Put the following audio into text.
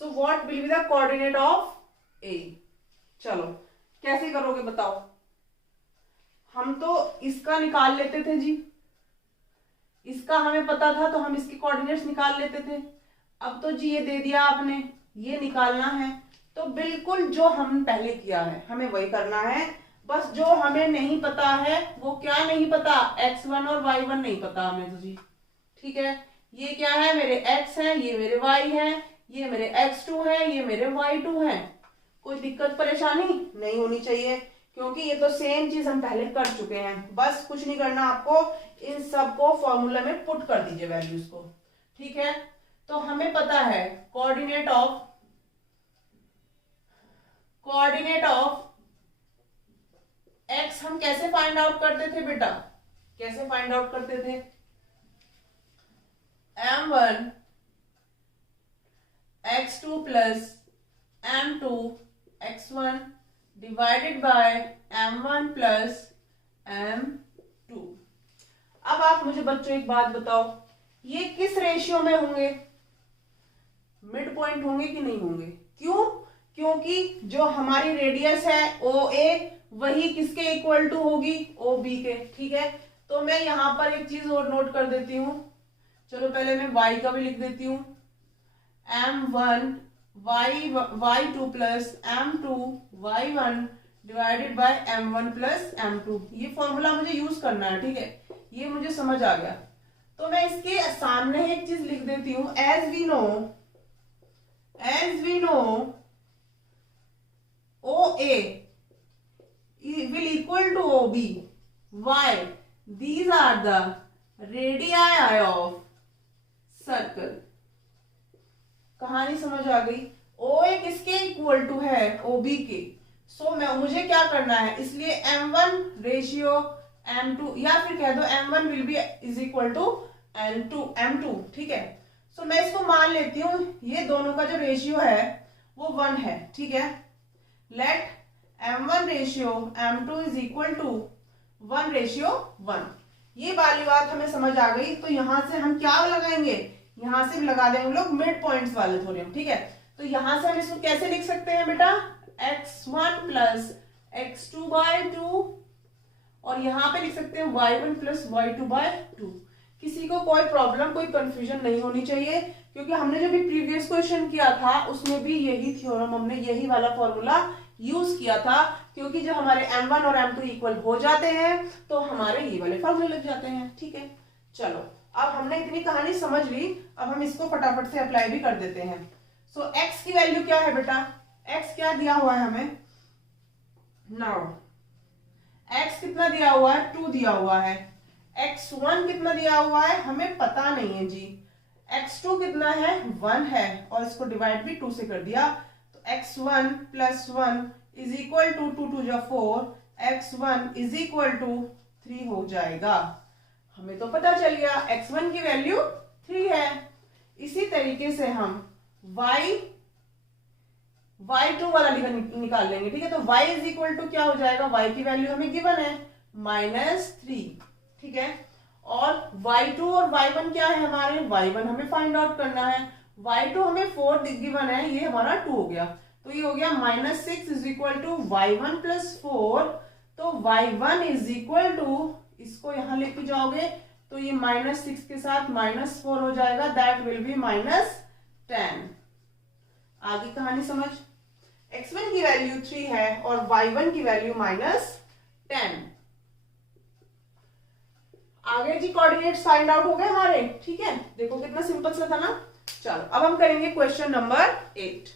So what will be the coordinate of A. चलो कैसे करोगे बताओ। हम तो इसका निकाल लेते थे जी, इसका हमें पता था तो हम इसके कोऑर्डिनेट्स निकाल लेते थे। अब तो जी ये दे दिया आपने, ये निकालना है, तो बिल्कुल जो हम पहले किया है हमें वही करना है। बस जो हमें नहीं पता है वो क्या नहीं पता, x1 और y1 नहीं पता हमें तो जी। ठीक है, ये क्या है, मेरे x है, ये मेरे y है, ये मेरे x2 है, ये मेरे y2 है। कोई दिक्कत परेशानी नहीं होनी चाहिए, क्योंकि ये तो सेम चीज हम पहले कर चुके हैं। बस कुछ नहीं करना आपको, इन सबको फॉर्मूला में पुट कर दीजिए वैल्यूज को। ठीक है, तो हमें पता है कोऑर्डिनेट ऑफ x हम कैसे फाइंड आउट करते थे बेटा, कैसे फाइंड आउट करते थे, m1 x2 plus m2 x1 divided by m1 plus m2। अब आप मुझे बच्चों एक बात बताओ, ये किस रेशियो में होंगे, मिड पॉइंट होंगे कि नहीं होंगे? क्यों? क्योंकि जो हमारी रेडियस है OA वही किसके इक्वल टू होगी, OB के। ठीक है, तो मैं यहां पर एक चीज और नोट कर देती हूं। चलो पहले मैं y का भी लिख देती हूं, m1 y2 plus m2 y1 divided by m1 plus m2। ये फॉर्मूला मुझे यूज करना है, ठीक है, ये मुझे समझ आ गया। तो मैं इसके सामने एक चीज लिख देती हूं, as we know OA will equal to OB. Why? These are the radii of circle. कहानी समझ आ गई? OA किसके इक्वल टू है, OB के। सो मुझे क्या करना है, इसलिए m1 रेशियो m2, या फिर कह दो m1 will be is equal to m2। ठीक है, सो मैं इसको मान लेती हूँ, ये दोनों का जो रेशियो है वो 1 है। ठीक है, let m1 ratio m2 is equal to 1 ratio 1। ये वाली बात हमें समझ आ गई। तो यहां से हम क्या लगाएंगे, यहां से भी लगा देंगे लोग मिड पॉइंट्स वाले थ्योरम। ठीक है, तो यहां से हम इसको कैसे लिख सकते हैं बेटा, x1 प्लस x2 बाय 2, और यहां पे लिख सकते हैं y1 प्लस y2 बाय 2। किसी को कोई प्रॉब्लम, कोई कंफ्यूजन नहीं होनी चाहिए, क्योंकि हमने जो भी प्रीवियस क्वेश्चन किया था उसमें भी यही थ्योरम, हमने यही वाला फॉर्मूला यूज किया था। क्योंकि जब हमारे m1 और m2 इक्वल हो जाते हैं तो हमारे ये वाले फॉर्मूले लग जाते हैं। ठीक है, चलो अब हमने इतनी कहानी समझ ली, अब हम इसको फटाफट से अप्लाई भी कर देते हैं। सो x की वैल्यू क्या है बेटा, x क्या दिया हुआ है हमें, नाउ x कितना दिया हुआ है, 2 दिया हुआ है। x1 कितना दिया हुआ है हमें पता नहीं है जी। x2 कितना है, 1 है, और इसको डिवाइड भी 2 से कर दिया, तो x1 plus 1 is equal to 2 2 जा 4, x1 इज इक्वल टू 3 हो जाएगा। हमें तो पता चल गया x1 की वैल्यू 3 है। इसी तरीके से हम y2 वाला निकाल लेंगे। ठीक है, तो y इज इक्वल टू क्या हो जाएगा, y की वैल्यू हमें गिवन है -3। ठीक है, और y2 और y1 क्या है हमारे, y1 हमें फाइंड आउट करना है, y2 हमें 4 गिवन है, ये हमारा 2 हो गया, तो ये हो गया -6 is equal to y1 plus 4। तो y1 इज इक्वल टू, इसको यहां लेके जाओगे तो ये -6 के साथ -4 हो जाएगा, दैट विल बी -10। आगे कहानी समझ, x1 की वैल्यू 3 है और y1 की वैल्यू -10। आगे जी कोऑर्डिनेट्स फाइंड आउट हो गए हमारे। ठीक है, देखो कितना सिंपल सा था ना। चलो अब हम करेंगे क्वेश्चन नंबर 8।